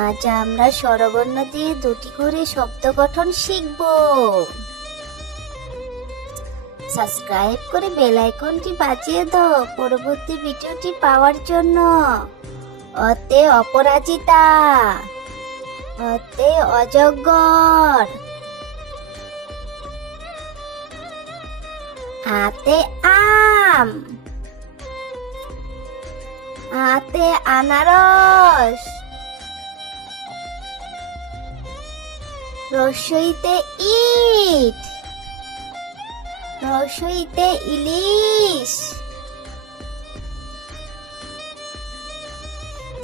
আজ আমরা স্বরবর্ণ দিয়ে দুটি করে শব্দ গঠন শিখব। সাবস্ক্রাইব করে বেল আইকনটি বাজিয়ে দাও পরবর্তী ভিডিওটি পাওয়ার জন্য। অতে অপরাজিতা, অতে অজগর, আতে আম, আতে আনারস, রসইতে ইট, রসইতে ইলিশ,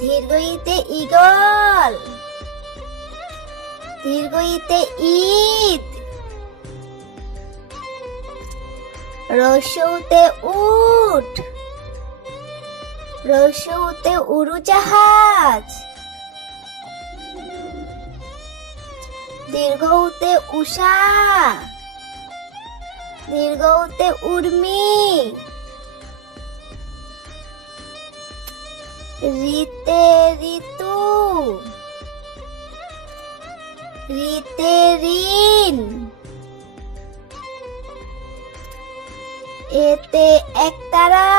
দীর্ঘইতে ঈগল, দীর্ঘইতে ঈদ, রসৌতে উট, রসৌতে উড়োজাহাজ, দীর্ঘউতে উষা, দীর্ঘউতে উর্মি, রিতে ঋতু, রিতে ঋণ, এতে একতারা,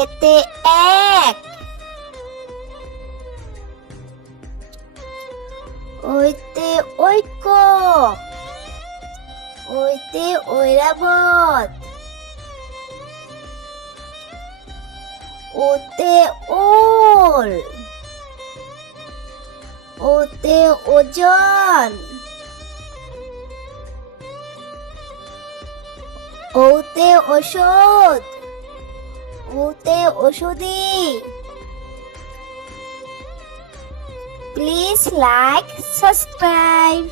এতে এক, ওইতে ঐক্য, ওইতে ঐরাবত, ওতে ওল, ওতে ওজন, ওতে ওষুধ, ওতে ওষুধি। Please like, subscribe.